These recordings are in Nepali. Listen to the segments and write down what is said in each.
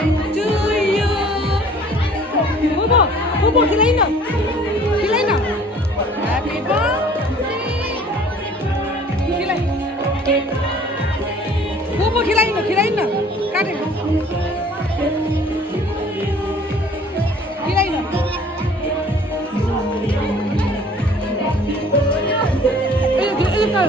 to you. Bobo, Bobo, kilay na. Kilay na. Happy birthday. Kilay. Bobo, kilay na. Kare. Kilay na. Ito.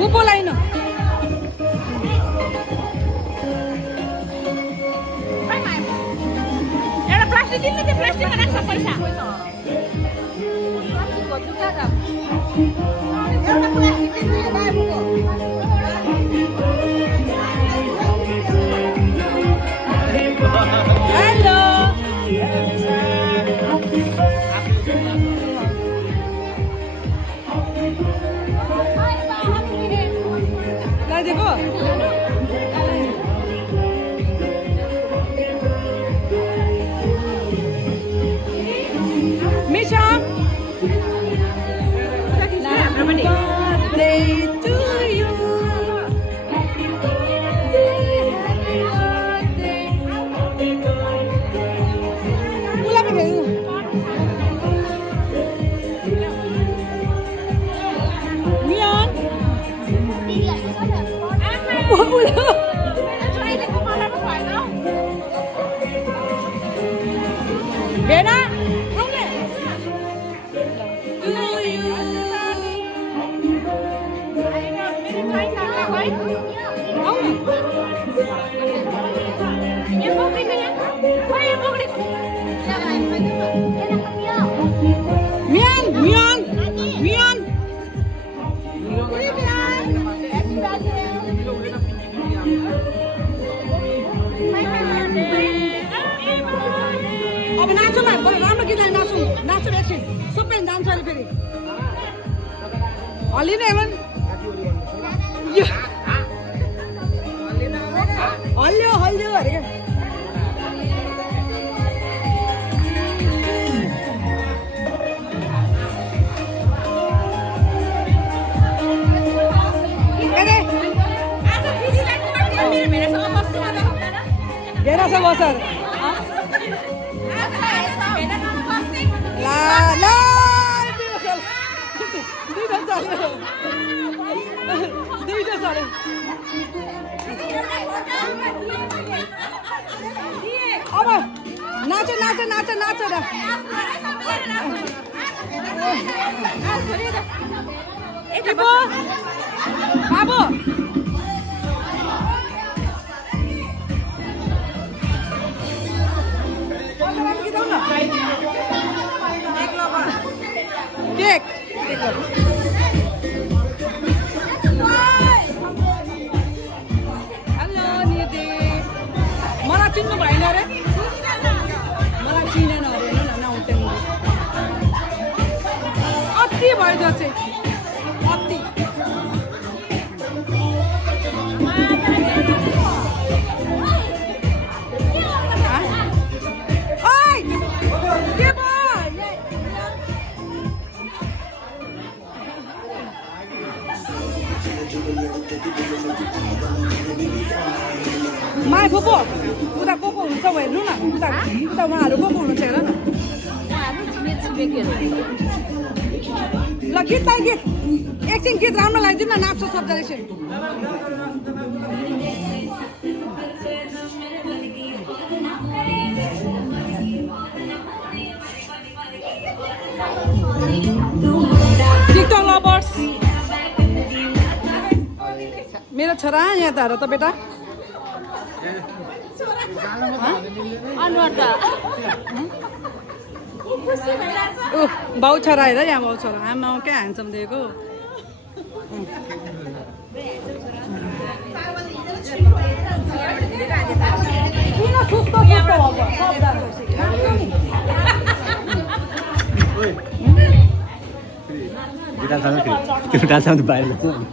Pupo lain no. Era plastik ini di plastik anak sampai sa. Era plastik ini ya dah buku. Hello. Lah देखो. Misha. Birthday to you. Ulang lagi. Mian. Ulang. Bena. Mian. अब नाचौँ न बरु राम्रो गीतलाई नाचौँ नाचौँ एकछिन सबै जान्छ अहिले फेरि हल्लिने हेमन हल्लियो अरे क्या Bena sa bosar. La. Duita sale. Aba, nacho dah. Ibu, Babu. Cek. Halo Nidi. मलाई चिन्नु भएन रे? मलाई चिनेन अरे नआउँथे नि। अति भयो जो चाहिँ। अति। माई फुपू उता को हुन्छ हेर्नु न उता उहाँहरू को हुनुहुन्छ हेर न ल गीत एकछिन गीत राम्रो लगाइदिनु न नाच्छ शब्द एकछिन टिकटक लभर्स मेरो छोरा यहाँ त हेर त बेटा बाउ छोरा हेर यहाँ बाउ छोरा आमा क्या ह्यान्डसम दिएको किन सुस्तो डान्समा त्यो डान्समा बाहिर जान्छ